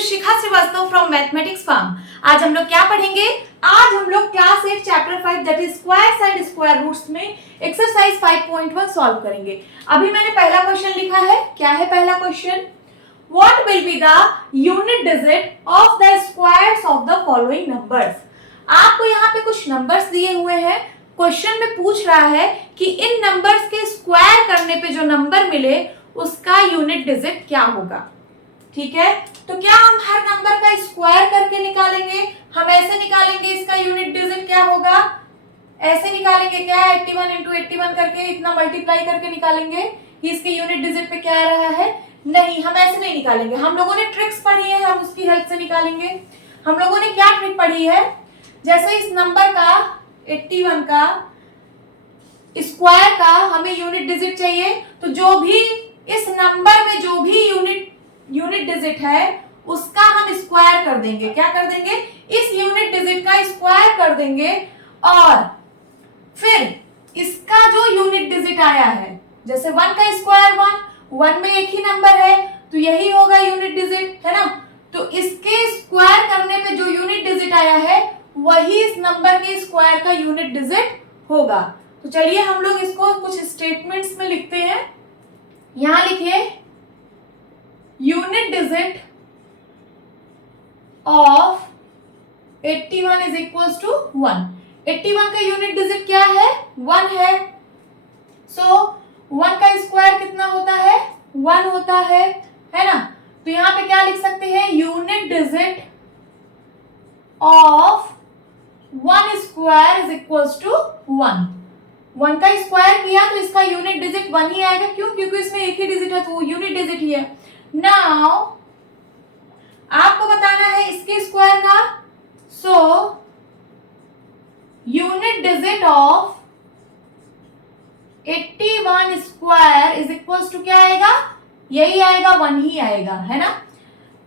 is Shikha Shrivastava from mathematics farm. आज हम लोग क्या पढ़ेंगे? आज हम लोग class 8 chapter 5 that is squares and square roots में एक्सरसाइज 5.1 सॉल्व करेंगे। अभी मैंने पहला क्वेश्चन लिखा है। क्या है पहला question? What will be the unit digit of the squares of the following numbers? आपको यहाँ पे कुछ नंबर्स दिए हुए हैं। क्वेश्चन में पूछ रहा है कि इन नंबर्स के स्क्वायर करने पे जो नंबर मिले उसका यूनिट डिजिट क्या होगा। ठीक है, तो क्या हम हर नंबर का स्क्वायर करके निकालेंगे? हम ऐसे निकालेंगे इसका यूनिट डिजिट क्या होगा, ऐसे निकालेंगे क्या? 81 इंटू 81 करके इतना मल्टीप्लाई करके निकालेंगे कि इसके यूनिट डिजिट पे क्या आ रहा है? नहीं, हम ऐसे नहीं निकालेंगे। हम लोगों ने ट्रिक्स पढ़ी है, हम उसकी हेल्प से निकालेंगे। हम लोगों ने क्या ट्रिक पढ़ी है? जैसे इस नंबर का 81 का स्क्वायर का हमें यूनिट डिजिट चाहिए, तो जो भी इस नंबर में जो भी यूनिट डिजिट है उसका हम स्क्वायर कर देंगे। क्या कर देंगे? इस यूनिट डिजिट का स्क्वायर कर देंगे और फिर इसका जो यूनिट डिजिट आया है, जैसे 1 का स्क्वायर 1 में एक ही नंबर है तो यही होगा यूनिट डिजिट, है ना? तो इसके स्क्वायर करने पे जो यूनिट डिजिट आया है वही इस नंबर के स्क्वायर का यूनिट डिजिट होगा। तो चलिए हम लोग इसको कुछ स्टेटमेंट्स में लिखते हैं। यहां लिखिए unit digit of 81 is equal to 1। 81 का यूनिट डिजिट क्या है? 1 है। सो 1 का स्क्वायर कितना होता है? 1 होता है ना? तो यहां पे क्या लिख सकते हैं? Unit digit of 1 square is equal to 1। 1 का स्क्वायर किया तो इसका यूनिट डिजिट 1 ही आएगा। क्यों? क्योंकि इसमें एक ही डिजिट है तो वो यूनिट डिजिट ही है। नाउ आपको बताना है इसके स्क्वायर का। So unit digit of 81 square is equal to क्या आएगा? यही आएगा, 1 ही आएगा, है ना?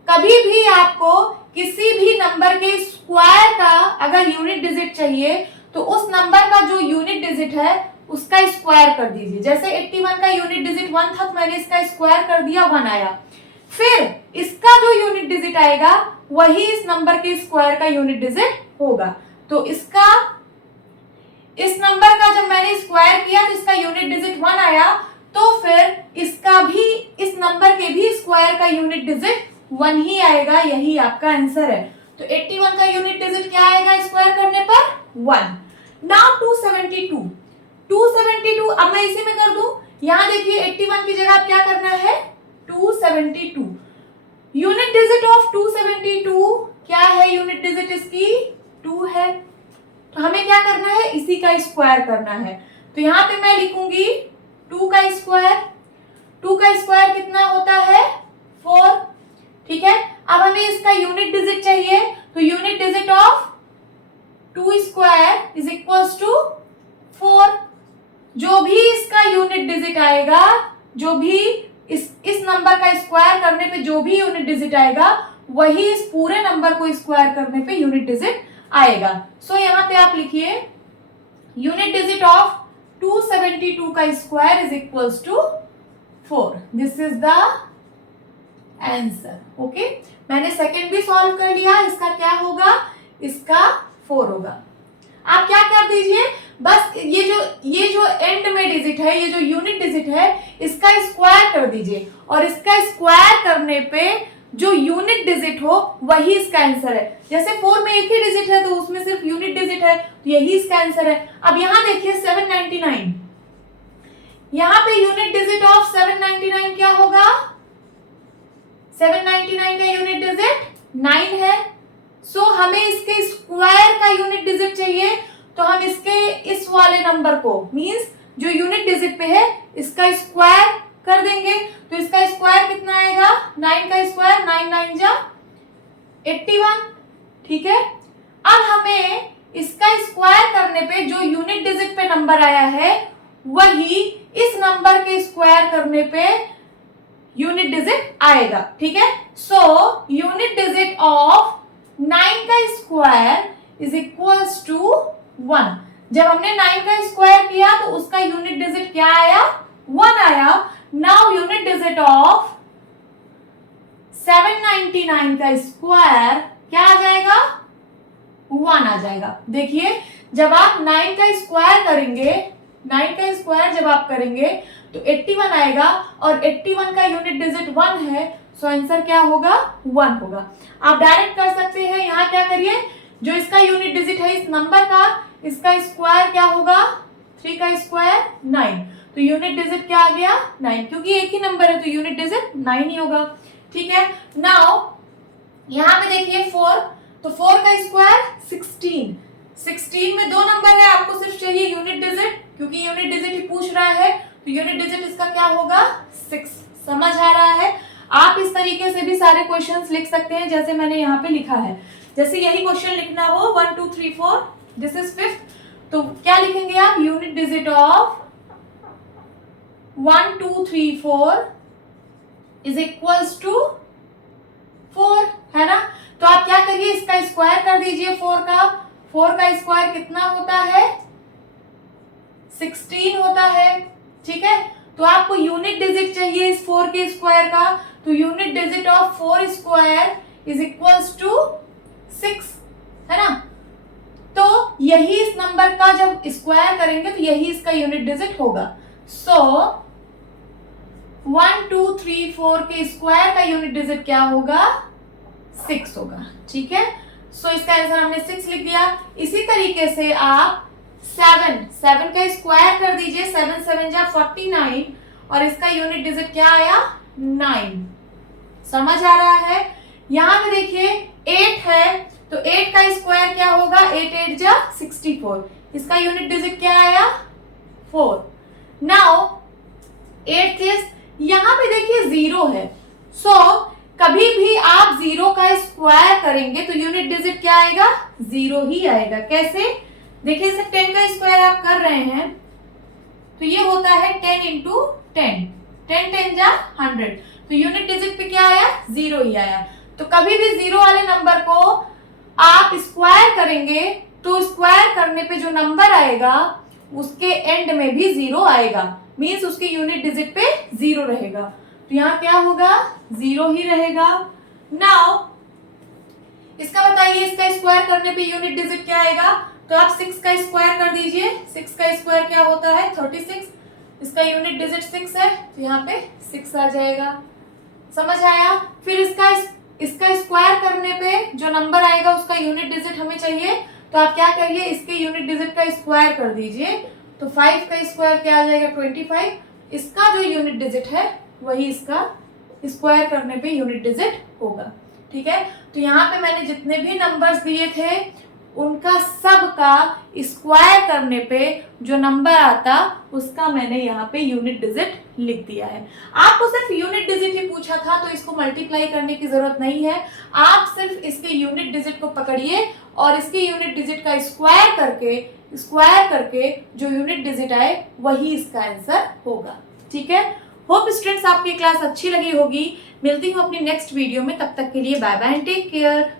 कभी भी आपको किसी भी नंबर के स्क्वायर का अगर यूनिट डिजिट चाहिए तो उस नंबर का जो यूनिट डिजिट है उसका स्क्वायर कर दीजिए। जैसे 81 का यूनिट डिजिट 1 था तो मैंने इसका स्क्वायर कर दिया, 1 आया। फिर इसका जो यूनिट डिजिट आएगा वही इस नंबर के स्क्वायर का यूनिट डिजिट होगा। तो इसका इस नंबर का जब मैंने स्क्वायर किया तो इसका यूनिट डिजिट 1 आया, तो फिर इसका भी इस नंबर के भी स्क्वायर का यूनिट डिजिट 1 ही आएगा। यही आपका आंसर है। तो 81 का यूनिट डिजिट क्या आएगा स्क्वायर करने पर? 1। नाउ 272 अब मैं इसी में कर दूं। यहां देखिए 81 की जगह आप क्या करना है? 272। यूनिट डिजिट ऑफ 272 क्या है? यूनिट डिजिट इसकी 2 है। तो हमें क्या करना है? इसी का स्क्वायर करना है। तो यहां पे मैं लिखूंगी 2 का स्क्वायर। 2 का स्क्वायर कितना होता है? 4। ठीक है, अब हमें इसका यूनिट डिजिट चाहिए, तो unit digit of 2 square is equal to 4। जो भी इसका यूनिट डिजिट आएगा, जो भी इस नंबर का स्क्वायर करने पे जो भी यूनिट डिजिट आएगा वही इस पूरे नंबर को स्क्वायर करने पे यूनिट डिजिट आएगा। सो यहाँ पे आप लिखिए यूनिट डिजिट ऑफ 272 का square is equal to 4। This is the answer. Okay, मैंने सेकंड भी सॉल्व कर लिया। इसका क्या होगा? इसका 4 होगा। आप क्या कर दीजिए, बस ये जो एंड में डिजिट है, ये जो यूनिट डिजिट है, इसका स्क्वायर कर दीजिए और इसका स्क्वायर करने पे जो यूनिट डिजिट हो वही इसका आंसर है। जैसे 4 में एक ही डिजिट है तो उसमें सिर्फ यूनिट डिजिट है, तो यही इसका आंसर है। अब यहां देखिए 799, यहां पे यूनिट डिजिट ऑफ 799 क्या होगा? 799 का यूनिट डिजिट 9 है। सो हमें इसके स्क्वायर का यूनिट डिजिट चाहिए, तो हम इसके इस वाले नंबर को मींस जो यूनिट डिजिट पे है इसका स्क्वायर कर देंगे। तो इसका स्क्वायर कितना आएगा? 9 का स्क्वायर 9 9 जा 81। ठीक है, अब हमें इसका स्क्वायर करने पे जो यूनिट डिजिट पे नंबर आया है वही इस नंबर के स्क्वायर करने पे यूनिट डिजिट आएगा। ठीक है, सो यूनिट डिजिट ऑफ 9 का स्क्वायर इज इक्वल टू 1। जब हमने 9 का स्क्वायर किया तो उसका यूनिट डिजिट क्या आया? 1 आया। नाउ यूनिट डिजिट ऑफ 799 का स्क्वायर क्या आ जाएगा, 1 आ जाएगा। देखिए जब आप 9 का स्क्वायर करेंगे, 9 का स्क्वायर जब आप करेंगे तो 81 आएगा, और 81 का यूनिट डिजिट 1 है, सो आंसर क्या होगा, 1 होगा। आप डायरेक्ट कर सकते हैं, यहाँ क्या करिए, जो इसका यूनिट डिजिट है इस नंबर का, इसका स्क्वायर क्या होगा, 3 का स्क्वायर 9, तो यूनिट डिजिट क्या आ गया, 9, क्योंकि एक ही नंबर है तो यूनिट डिजिट 9 ही होगा। ठीक है, नाउ यहाँ पे देखिए 4, तो 4 का स्क्वायर 16, 16 में 2 नंबर है, आपको सिर्फ चाहिए यूनिट डिजिट, क्योंकि यूनिट डिजिट ही पूछ रहा है, तो यूनिट डिजिट इसका क्या होगा, 6। समझ आ रहा है? आप इस तरीके से भी सारे क्वेश्चंस लिख सकते हैं जैसे मैंने यहाँ पे लिखा है। जैसे यही क्वेश्चन लिखना हो 1 2 3 4, दिस इज 5th, तो क्या लिखेंगे आप, unit digit of 1 2 3 4 is equals to 4, है ना। तो आप क्या करिए, इसका स्क्वायर कर दीजिए 4 का स्क्वायर कितना होता है, 16 होता है। ठीक है, तो आपको यूनिट डिजिट चाहिए इस 4 के स्क्वायर का, तो unit digit of 4 square is equals to 6, है ना। तो यही इस नंबर का जब स्क्वायर करेंगे तो यही इसका यूनिट डिजिट होगा। सो 1 2 3 4 के स्क्वायर का यूनिट डिजिट क्या होगा, 6 होगा। ठीक है, सो इसका आंसर हमने 6 लिख दिया। इसी तरीके से आप 7 का स्क्वायर कर दीजिए, 7 7 जा 49, और इसका यूनिट डिजिट क्या आया, 9। समझ आ रहा है? यहां पे देखिए 8 है, तो 8 का स्क्वायर क्या होगा, 8 8 जा 64, इसका यूनिट डिजिट क्या आया, 4। नाउ 8 केस, यहां पे देखिए 0 है, सो कभी भी आप 0 का स्क्वायर करेंगे तो यूनिट डिजिट क्या आएगा, 0 ही आएगा। कैसे, देखिए इसे 10 का स्क्वायर आप कर रहे हैं तो ये होता है 10 इंटू 10, 10 10 जा 100, तो यूनिट डिजिट पे क्या आया, 0 ही आया। तो कभी भी 0 वाले नंबर को आप स्क्वायर करेंगे तो स्क्वायर करने पे जो नंबर आएगा उसके एंड में भी 0 आएगा, मींस उसके यूनिट डिजिट पे 0 रहेगा, तो यहाँ क्या होगा, 0 ही रहेगा। नाउ इसका बताइए, इसका स्क्वायर करने पे यूनिट डिजिट क्या आएगा, तो आप 6 का स्क्वायर कर दीजिए, 6 का स्क्वायर क्या होता है, 36, इसका यूनिट डिजिट 6 है, तो यहाँ पे 6 आ जाएगा। समझ आया? फिर इसका स्क्वायर करने पे जो नंबर आएगा उसका यूनिट डिजिट हमें चाहिए, तो आप क्या करिए, इसके यूनिट डिजिट का स्क्वायर कर दीजिए, तो 5 का स्क्वायर क्या आ जाएगा, 25, इसका जो यूनिट डिजिट है वही इसका स्क्वायर करने पे यूनिट डिजिट होगा। ठीक है, तो यहाँ पे मैंने जितने भी नंबर्स दिए थे उनका सब का स्क्वायर करने पे जो नंबर आता उसका मैंने यहाँ पे यूनिट डिजिट लिख दिया है। आपको सिर्फ यूनिट डिजिट ही पूछा था तो इसको मल्टीप्लाई करने की जरूरत नहीं है, आप सिर्फ इसके यूनिट डिजिट को पकड़िए और इसके यूनिट डिजिट का स्क्वायर करके जो यूनिट डिजिट आए वही इसका आंसर होगा। ठीक है, होप स्टूडेंट्स आपकी क्लास अच्छी लगी होगी। मिलती हूँ अपनी नेक्स्ट वीडियो में, तब तक के लिए bye bye and take care.